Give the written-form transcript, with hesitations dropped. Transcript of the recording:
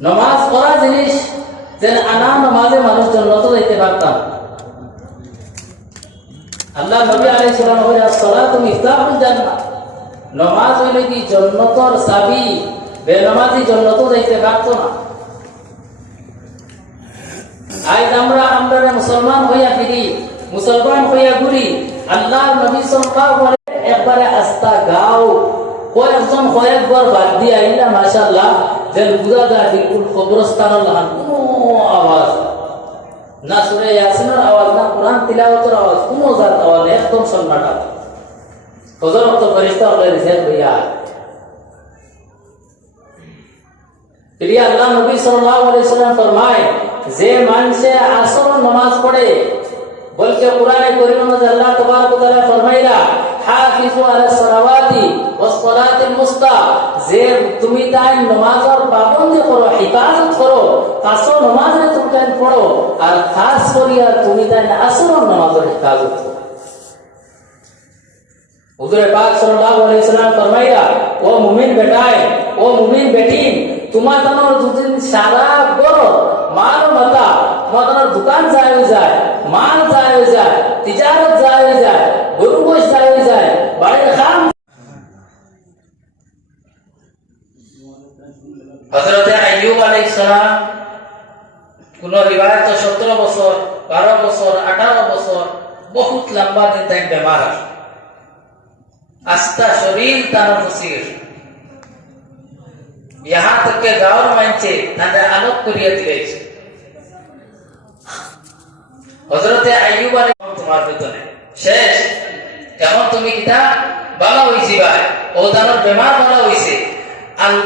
नमाज पढ़ा जिनिस जेन आना नमाजे मानुष जन्नत जाइते पारताम আল্লাহ নবী আলাইহিস সালাম বলে সালাতু মিফতাহুল জান্নাহ নামাজ হইলে কি জান্নাতের চাবি বেনামাজি জান্নাতে যাইতে পারতো না আজ আমরা মুসলমান হইয়া ফিরি মুসলমান হইয়া ঘুরি আল্লাহর নবী সাল্লাল্লাহু আলাইহি একবারে আস্তা গাও কয়েকজন কয়েকবার বাদ দিয়ে আইলা মাশাআল্লাহ যেন বুঝা যায় বিলকুল কবরস্থানের লাহান কোনো আওয়াজ না সুরে ইয়াসিনের আওয়াজ না কুরআন তিলাওয়াতের আওয়াজ কোনো জাত আওয়াজ একদম সন্নাটা হযরত তো ফেরেশতা আল্লাহ রিসাল হইয়া প্রিয় আল্লাহ নবী সাল্লাল্লাহু আলাইহি ওয়াসাল্লাম ফরমায় যে মানুষে আসর নামাজ পড়ে বলকে কুরআনে কারীমের মধ্যে আল্লাহ তাবারক ওয়া তাআলা ফরমাইলা হাফিজু আলাস সালাওয়াতি ওয়াস সালাতিল মুস্তা যে তুমি তাই নামাজের পাবন্দি করো হিফাজত করো আসর নামাজে তুমি পড়ো আর খাস করিয়া তুমি তাই আসর নামাজের হিফাজত করো হুজুর পাক সাল্লাল্লাহু আলাইহি ওয়াসাল্লাম ফরমাইলা ও মুমিন বেটায় ও মুমিন বেটি তোমাদের দুদিন সারা বড় মাল মাতা তোমাদের দোকান যায় মাল যায় তিজারত যায় গরু গোশ যায় বাড়ির কাম হযরত আইয়ুব আলাইহিস সালাম কোন রিওয়ায়াত 17 বছর 12 বছর 18 বছর বহুত লম্বা দিন তাই বেমার আস্তা শরীর তার ফসির यहाँ तक के गाँव मानছে তাদের আলোক করিয়া দিয়েছে হযরত আইয়ুব আলাইহিস তোমার ভিতরে শেষ এখন তুমি কিটা ভালো হইছি ভাই ও দানোর বেমার ভালো হইছে আল্লাহ